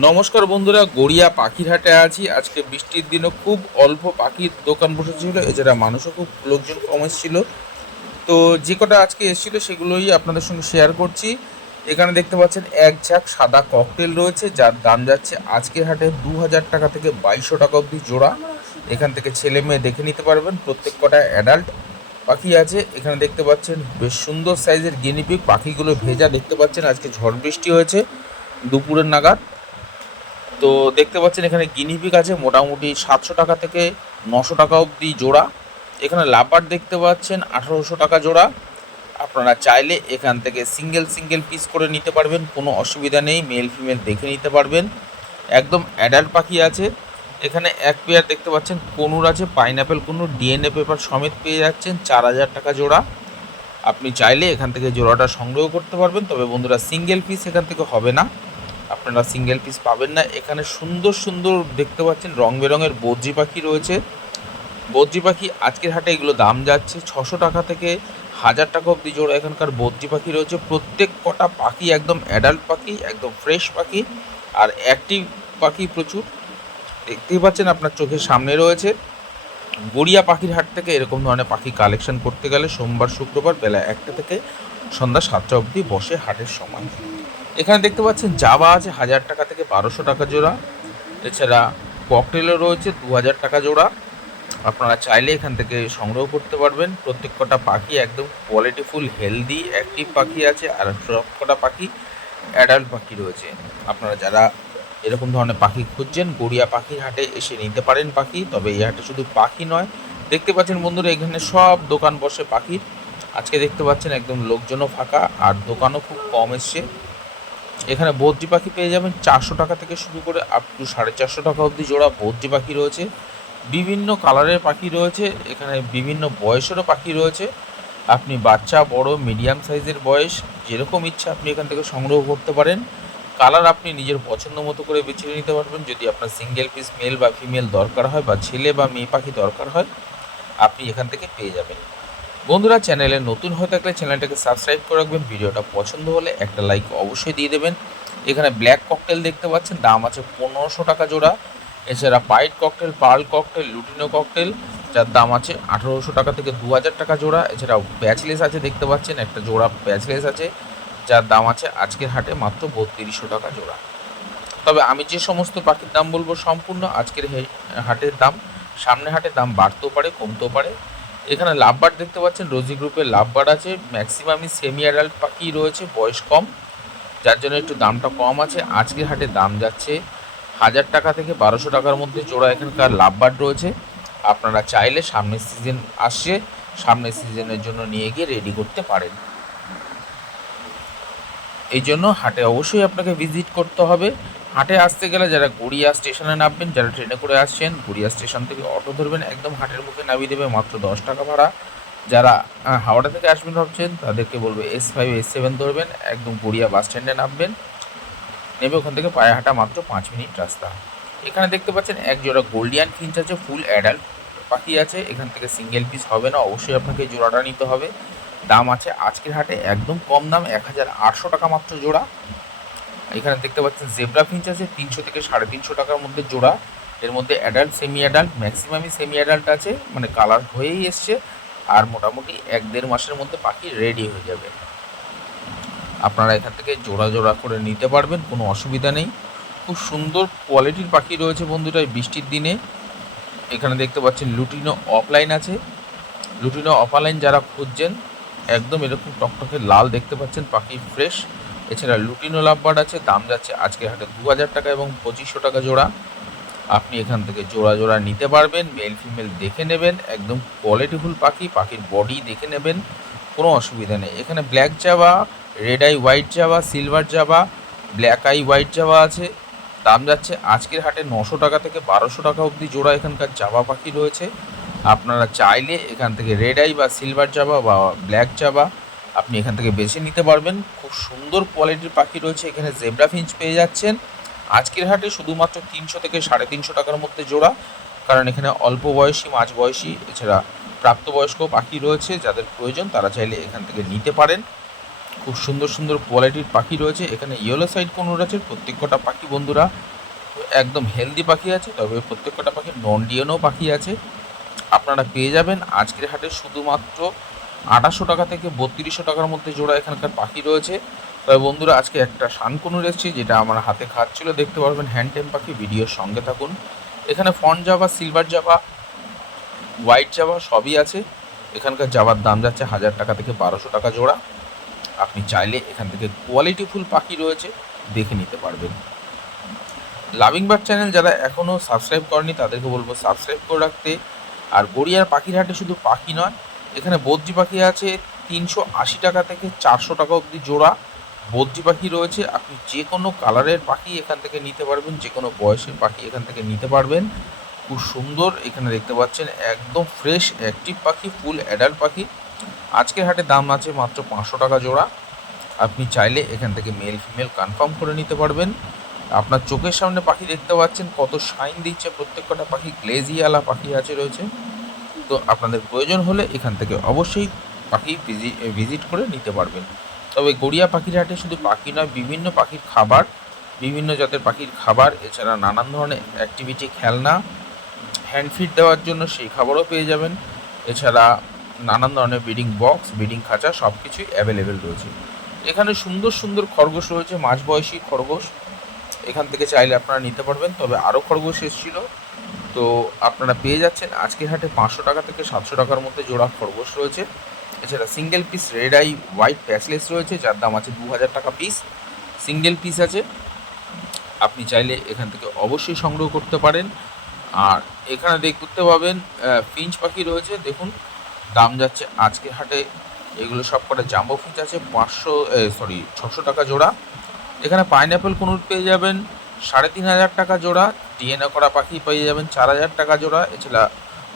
নমস্কার বন্ধুরা, গড়িয়া পাখির হাটে আছি। আজকে বৃষ্টির দিনও খুব অল্প পাখির দোকান বসেছিল, এছাড়া মানুষও খুব লোকজন কম এসেছিল। তো যে কটা আজকে এসেছিলো সেগুলোই আপনাদের সঙ্গে শেয়ার করছি। এখানে দেখতে পাচ্ছেন এক ঝাঁক সাদা ককটেল রয়েছে, যার দাম যাচ্ছে আজকের হাটে 2000 টাকা থেকে 2200 টাকা অবধি জোড়া। এখান থেকে ছেলে মেয়ে দেখে নিতে পারবেন। প্রত্যেক কটা অ্যাডাল্ট পাখি আছে। এখানে দেখতে পাচ্ছেন বেশ সুন্দর সাইজের গিনিপিগ পাখিগুলো ভেজা, দেখতে পাচ্ছেন আজকে ঝড় বৃষ্টি হয়েছে দুপুরের নাগাদ। তো দেখতে পাচ্ছেন এখানে গিনিপিগ আছে মোটামুটি 700 টাকা থেকে 900 টাকা অবধি জোড়া। এখানে লাভবার্ড দেখতে পাচ্ছেন 1800 টাকা জোড়া। আপনারা চাইলে এখান থেকে সিঙ্গেল সিঙ্গেল পিস করে নিতে পারবেন, কোনো অসুবিধা নেই। মেল ফিমেল দেখে নিতে পারবেন। একদম অ্যাডাল্ট পাখি আছে। এখানে এক পেয়ার দেখতে পাচ্ছেন কনুর আছে, পাইনঅ্যাপেল কনুর, ডিএনএ পেপার সমেত পেয়ে যাচ্ছেন 4000 টাকা জোড়া। আপনি চাইলে এখান থেকে জোড়াটা সংগ্রহ করতে পারবেন, তবে বন্ধুরা সিঙ্গেল পিস এখান থেকে হবে না, আপনারা সিঙ্গেল পিস পাবেন না। এখানে সুন্দর সুন্দর দেখতে পাচ্ছেন রং বেরঙের বদ্রি পাখি রয়েছে। বদ্রি পাখি আজকের হাটে এগুলো দাম যাচ্ছে 600 টাকা থেকে 1000 টাকা অবধি জোড়া। এখানকার বদ্রি পাখি রয়েছে। প্রত্যেক কটা পাখি একদম অ্যাডাল্ট পাখি, একদম ফ্রেশ পাখি আর অ্যাক্টিভ পাখি প্রচুর। দেখতেই পাচ্ছেন আপনার চোখের সামনে রয়েছে। গড়িয়া পাখির হাট থেকে এরকম ধরনের পাখি কালেকশন করতে গেলে সোমবার শুক্রবার বেলা 1টা থেকে সন্ধ্যা 7টা অবধি বসে হাটের সময়। এখানে দেখতে পাচ্ছেন জাবা আছে 1000 টাকা থেকে 1200 টাকা জোড়া। এছাড়া ককটেলও রয়েছে 2000 টাকা জোড়া। আপনারা চাইলে এখান থেকে সংগ্রহ করতে পারবেন। প্রত্যেক কটা পাখি একদম কোয়ালিটিফুল হেলদি অ্যাক্টিভ পাখি আছে, আর সব কটা পাখি অ্যাডাল্ট পাখি রয়েছে। আপনারা যারা এরকম ধরনের পাখি খুঁজছেন গড়িয়া পাখির হাটে এসে নিতে পারেন পাখি। তবে এই হাটে শুধু পাখি নয়, দেখতে পাচ্ছেন বন্ধুরা এখানে সব দোকান বসে পাখির। আজকে দেখতে পাচ্ছেন একদম লোকজনও ফাঁকা আর দোকানও খুব কম এসছে। এখানে বদ্রি পাখি পেয়ে যাবেন 400 টাকা থেকে শুরু করে আপ টু 450 টাকা অবধি জোড়া বদ্রি পাখি রয়েছে। বিভিন্ন কালারের পাখি রয়েছে, এখানে বিভিন্ন বয়সেরও পাখি রয়েছে। আপনি বাচ্চা বড় মিডিয়াম সাইজের বয়স যেরকম ইচ্ছা আপনি এখান থেকে সংগ্রহ করতে পারেন। কালার আপনি নিজের পছন্দ মতো করে বেছে নিতে পারবেন। যদি আপনার সিঙ্গেল পিস মেল বা ফিমেল দরকার হয় বা ছেলে বা মেয়ে পাখি দরকার হয়, আপনি এখান থেকে পেয়ে যাবেন। বন্ধুরা, চ্যানেলে নতুন হয়ে থাকলে চ্যানেলটাকে সাবস্ক্রাইব করে রাখবেন। ভিডিওটা পছন্দ হলে একটা লাইক অবশ্যই দিয়ে দেবেন। এখানে ব্ল্যাক ককটেল দেখতে পাচ্ছেন, দাম আছে 1500 টাকা জোড়া। এছাড়া pied cockatiel, pearl cockatiel, lutino cockatiel, যার দাম আছে 1800 টাকা থেকে 2000 টাকা জোড়া। এছাড়াও প্যাচলেস আছে, দেখতে পাচ্ছেন একটা জোড়া প্যাচলেস আছে, যার দাম আছে আজকের হাটে মাত্র 3200 টাকা জোড়া। তবে আমি যে সমস্ত পাখির দাম বলবো সম্পূর্ণ আজকের হাটের দাম। সামনে হাটের দাম বাড়তেও পারে কমতেও পারে। এখানে লাভবার্ড দেখতে পাচ্ছেন, রোজি গ্রুপের লাভবার্ড আছে। ম্যাক্সিমামই সেমি অ্যাডাল্ট পাখি রয়েছে, বয়স কম, যার জন্য একটু দামটা কম আছে। আজকের হাটে দাম যাচ্ছে 1000 টাকা থেকে 1200 টাকার মধ্যে জোড়া এখানকার লাভবার্ড রয়েছে। আপনারা চাইলে সামনের সিজন আসছে, সামনের সিজনের জন্য নিয়ে গিয়ে রেডি করতে পারেন। এই জন্য হাটে অবশ্যই আপনাকে ভিজিট করতে হবে। হাটে আসতে গেলে যারা গড়িয়া স্টেশনে নামবেন, যারা ট্রেনে করে আসছেন গড়িয়া স্টেশন থেকে অটো ধরবেন, একদম হাটের মুখে নামিয়ে দেবে, মাত্র 10 টাকা ভাড়া। যারা হাওড়া থেকে আসবেন ভাবছেন তাদেরকে বলবো S5 S7 ধরবেন, একদম গড়িয়া বাস স্ট্যান্ডে নামবেন, নেমে ওখান থেকে পায়ে হাঁটা মাত্র 5 মিনিট রাস্তা। এখানে দেখতে পাচ্ছেন এক জোড়া গোল্ডিয়ান ফিঞ্চ আছে, ফুল অ্যাডাল্ট পাখি আছে। এখান থেকে সিঙ্গেল পিস হবে না, অবশ্যই আপনাকে জোড়াটা নিতে হবে। দাম আছে আজকের হাটে একদম কম দাম, 1800 টাকা মাত্র জোড়া। এখানে দেখতে পাচ্ছেন জেব্রা ফিঞ্চ আছে 300 থেকে 350 টাকার মধ্যে জোড়া। এর মধ্যে অ্যাডাল্ট সেমি অ্যাডাল্ট ম্যাক্সিমামই সেমি অ্যাডাল্ট আছে, মানে কালার হয়েই এসছে। আর মোটামুটি 1-1.5 মাসের মধ্যে পাখি রেডি হয়ে যাবে। আপনারা এখান থেকে জোড়া জোড়া করে নিতে পারবেন, কোনো অসুবিধা নেই। খুব সুন্দর কোয়ালিটির পাখি রয়েছে বন্ধুরা এই বৃষ্টির দিনে। এখানে দেখতে পাচ্ছেন লুটিনো অফলাইন আছে। লুটিনো অফলাইন যারা খুঁজছেন, একদম এরকম টকটকে লাল দেখতে পাচ্ছেন, পাখি ফ্রেশ। এছাড়া লুটিনো লাভবার্ড আছে, দাম যাচ্ছে আজকের হাটে 2000 টাকা এবং 2500 টাকা জোড়া। আপনি এখান থেকে জোড়া জোড়া নিতে পারবেন, মেল ফিমেল দেখে নেবেন, একদম কোয়ালিটিফুল পাখি, পাখির বডি দেখে নেবেন, কোনো অসুবিধা নেই। এখানে black Java, red eye white Java, silver Java, black eye white Java আছে। দাম যাচ্ছে আজকের হাটে 900 টাকা থেকে 1200 টাকা অবধি জোড়া এখানকার জাভা পাখি রয়েছে। আপনারা চাইলে এখান থেকে রেড আই বা সিলভার জাভা বা ব্ল্যাক জাভা আপনি এখান থেকে বেছে নিতে পারবেন। খুব সুন্দর কোয়ালিটির পাখি রয়েছে। এখানে জেব্রা ফিঞ্চ পেয়ে যাচ্ছেন আজকের হাটে শুধুমাত্র 300 থেকে 350 টাকার মধ্যে জোড়া। কারণ এখানে অল্প বয়সী, মাঝ বয়সী, এছাড়া প্রাপ্তবয়স্ক পাখি রয়েছে। যাদের প্রয়োজন তারা চাইলে এখান থেকে নিতে পারেন। খুব সুন্দর সুন্দর কোয়ালিটির পাখি রয়েছে। এখানে ইয়েলো সাইড কোনুর আছে। প্রত্যেকটা পাখি বন্ধুরা একদম হেলদি পাখি আছে, তবে প্রত্যেকটা পাখি নন ডিএনও পাখি আছে। আপনারা পেয়ে যাবেন আজকের হাটে শুধুমাত্র 2800 টাকা থেকে 3200 টাকার মধ্যে জোড়া এখানকার পাখি রয়েছে। তবে বন্ধুরা আজকে একটা শানকুনুর এসেছে, যেটা আমার হাতে খাচ্ছিল, দেখতে পারবেন হ্যান্ডটেম পাখি। ভিডিওর সঙ্গে থাকুন। এখানে fawn Java, silver Java, white Java সবই আছে। এখানকার জাভার দাম যাচ্ছে 1000 টাকা থেকে 1200 টাকা জোড়া। আপনি চাইলে এখান থেকে কোয়ালিটিফুল পাখি রয়েছে, দেখে নিতে পারবেন। লাভিং বার্ড চ্যানেল যারা এখনও সাবস্ক্রাইব করেনি তাদেরকে বলবো সাবস্ক্রাইব করে রাখতে। আর গড়িয়ার পাখির হাটে শুধু পাখি নয়, এখানে বদ্রি পাখি আছে 380 টাকা থেকে 400 টাকা অবধি জোড়া। বদ্রি পাখি রয়েছে, আপনি যে কোনো কালারের পাখি এখান থেকে নিতে পারবেন, যে কোনো বয়সের পাখি এখান থেকে নিতে পারবেন। খুব সুন্দর এখানে দেখতে পাচ্ছেন, একদম ফ্রেশ অ্যাক্টিভ পাখি, ফুল অ্যাডাল্ট পাখি। আজকের হাটে দাম আছে মাত্র 500 টাকা জোড়া। আপনি চাইলে এখান থেকে মেল ফিমেল কনফার্ম করে নিতে পারবেন। আপনার চোখের সামনে পাখি দেখতে পাচ্ছেন কত শাইন দিচ্ছে, প্রত্যেকটা পাখি গ্লেজিয়ালা পাখি আছে রয়েছে। তো আপনাদের প্রয়োজন হলে এখান থেকে অবশ্যই পাখি ভিজিট করে নিতে পারবেন। তবে গড়িয়া পাখির হাটে শুধু পাখি নয়, বিভিন্ন পাখির খাবার, বিভিন্ন জাতের পাখির খাবার, এছাড়া নানান ধরনের অ্যাক্টিভিটি, খেলনা, হ্যান্ড ফিড দেওয়ার জন্য সেই খাবারও পেয়ে যাবেন। এছাড়া নানান ধরনের ব্রিডিং বক্স, ব্রিডিং খাঁচা সব কিছুই অ্যাভেলেবেল রয়েছে। এখানে সুন্দর সুন্দর খরগোশ রয়েছে, মাঝবয়সী খরগোশ। এখান থেকে চাইলে আপনারা নিতে পারবেন। তবে আরও খরগোশ এসেছিল, তো আপনারা পেয়ে যাচ্ছেন আজকের হাটে 500 টাকা থেকে 700 টাকার মধ্যে জোড়া খরগোশ রয়েছে। এছাড়া single piece red eye white patchless রয়েছে, যার দাম আছে 2000 টাকা পিস। সিঙ্গেল পিস আছে, আপনি চাইলে এখান থেকে অবশ্যই সংগ্রহ করতে পারেন। আর এখানে দেখতে পাবেন ফিঞ্চ পাখি রয়েছে, দেখুন দাম যাচ্ছে আজকের হাটে, এগুলো সব কটা জাম্বো ফিঞ্চ আছে 600 টাকা জোড়া। এখানে পাইনঅ্যাপেল কুনুর পেয়ে যাবেন 3500 টাকা জোড়া। ডিএনএ করা পাখি পেয়ে যাবেন 4000 টাকা জোড়া। এছাড়া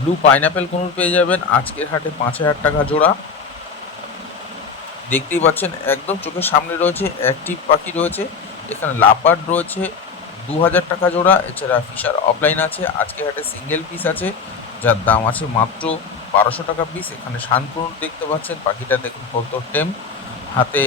ব্লু পাইনঅ্যাপেল কুনুর পেয়ে যাবেন আজকের হাটে 5000 টাকা জোড়া। দেখতেই পাচ্ছেন একদম চোখের সামনে রয়েছে, অ্যাক্টিভ পাখি রয়েছে। এখানে লাভবার্ড রয়েছে 2000 টাকা জোড়া। এছাড়া ফিশার অফলাইন আছে, আজকের হাটে সিঙ্গেল পিস আছে, যার দাম আছে মাত্র 1200 টাকা পিস। এখানে শানকুনুর দেখতে পাচ্ছেন, পাখিটা দেখুন কত টেম, হাতে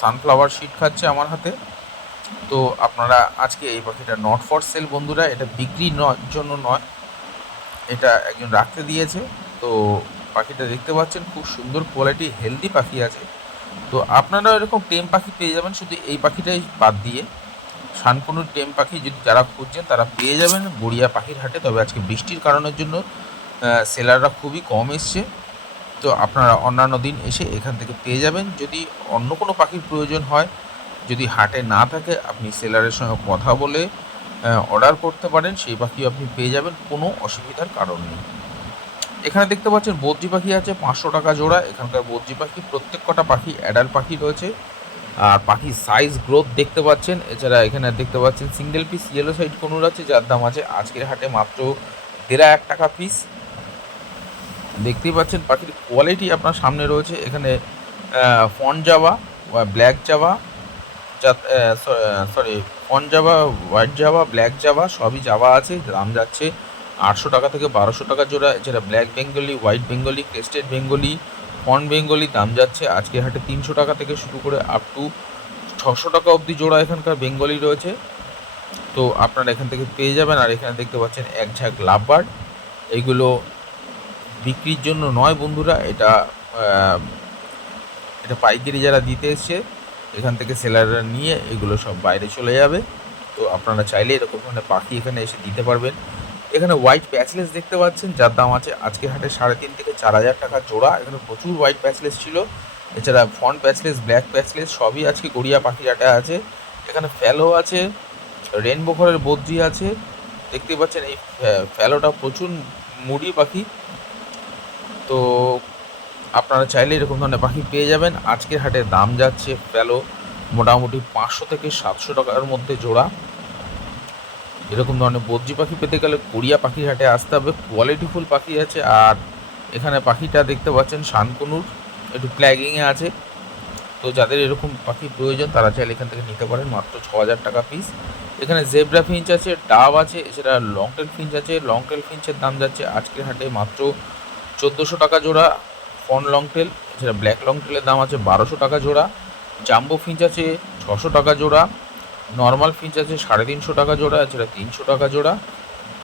সানফ্লাওয়ার শিট খাচ্ছে আমার হাতে। তো আপনারা আজকে এই পাখিটা নট ফর সেল বন্ধুরা, এটা বিক্রি জন্য নয়, এটা একজন রাখতে দিয়েছে। তো পাখিটা দেখতে পাচ্ছেন খুব সুন্দর কোয়ালিটি, হেলদি পাখি আছে। তো আপনারা এরকম টেম পাখি পেয়ে যাবেন, শুধু এই পাখিটাই বাদ দিয়ে। শানকুনুর টেম পাখি যদি যারা খুঁজছেন তারা পেয়ে যাবেন গড়িয়া পাখির হাটে। তবে আজকে বৃষ্টির কারণের জন্য সেলাররা খুবই কম এসছে। তো আপনারা অন্যান্য দিন এসে এখান থেকে পেয়ে যাবেন। যদি অন্য কোনো পাখির প্রয়োজন হয়, যদি হাটে না থাকে, আপনি সেলারের সঙ্গে কথা বলে অর্ডার করতে পারেন, সেই পাখিও আপনি পেয়ে যাবেন, কোনো অসুবিধার কারণ নেই। এখানে দেখতে পাচ্ছেন বদ্রি পাখি আছে 500 টাকা জোড়া। এখানকার বদ্রি পাখি প্রত্যেকটা পাখি অ্যাডাল্ট পাখি রয়েছে, আর পাখির সাইজ গ্রোথ দেখতে পাচ্ছেন। এছাড়া এখানে দেখতে পাচ্ছেন সিঙ্গেল পিস ইয়েলো সাইড কোনুর আছে, যার দাম আছে আজকের হাটে মাত্র 1500 টাকা পিস। দেখতেই পাচ্ছেন পাখির কোয়ালিটি আপনার সামনে রয়েছে। এখানে fawn Java, black Java, fawn Java, white Java, black Java সবই জাভা আছে। দাম যাচ্ছে 800 টাকা থেকে 1200 টাকা জোড়া। এছাড়া black Bengali, white Bengali, crested Bengali, fawn Bengali দাম যাচ্ছে আজকের হাটে 300 টাকা থেকে শুরু করে আপ টু 600 টাকা অবধি জোড়া এখানকার বেঙ্গলি রয়েছে। তো আপনারা এখান থেকে পেয়ে যাবেন। আর এখানে দেখতে পাচ্ছেন এক ঝাঁক লাভবার্ড, এইগুলো বিক্রির জন্য নয় বন্ধুরা, এটা পাইকারি যারা দিতে এসছে এখান থেকে সেলাররা নিয়ে এগুলো সব বাইরে চলে যাবে। তো আপনারা চাইলে এরকম ধরনের পাখি এখানে এসে দিতে পারবেন। এখানে হোয়াইট প্যাচলেস দেখতে পাচ্ছেন, যার দাম আছে আজকের হাটে 3500 থেকে 4000 টাকা জোড়া। এখানে প্রচুর হোয়াইট প্যাচলেস ছিল। এছাড়া ফন প্যাচলেস, ব্ল্যাক প্যাচলেস সবই আজকে গড়িয়া পাখির হাটে আছে। এখানে ফ্যালো আছে, রেনবো ঘরের বদ্রি আছে। দেখতে পাচ্ছেন এই ফ্যালোটা প্রচুর মুড়ি পাখি। তো আপনারা চাইলে এরকম ধরনের পাখি পেয়ে যাবেন। আজকের হাটে দাম যাচ্ছে ফ্যালো মোটামুটি 500 থেকে 700 টাকার মধ্যে জোড়া। এরকম ধরনের বদ্রি পাখি পেতে গেলে গড়িয়া পাখির হাটে আসতে হবে, কোয়ালিটিফুল পাখি আছে। আর এখানে পাখিটা দেখতে পাচ্ছেন শানকুনুর, একটু প্ল্যাগিংয়ে আছে। তো যাদের এরকম পাখি প্রয়োজন তারা চাইলে এখান থেকে নিতে পারেন, মাত্র 6000 টাকা পিস। এখানে জেব্রা ফিঞ্চ আছে, ডাব আছে, এছাড়া লং টেল ফিঞ্চ আছে। লং টেল ফিঞ্চের দাম যাচ্ছে আজকের হাটে মাত্র 1400 টাকা জোড়া ফন লং টেল। এছাড়া ব্ল্যাক লং টেলের দাম আছে 1200 টাকা জোড়া। জাম্বো ফিঞ্চ আছে 600 টাকা জোড়া, নর্মাল ফিঞ্চ আছে 350 টাকা জোড়া, এছাড়া 300 টাকা জোড়া,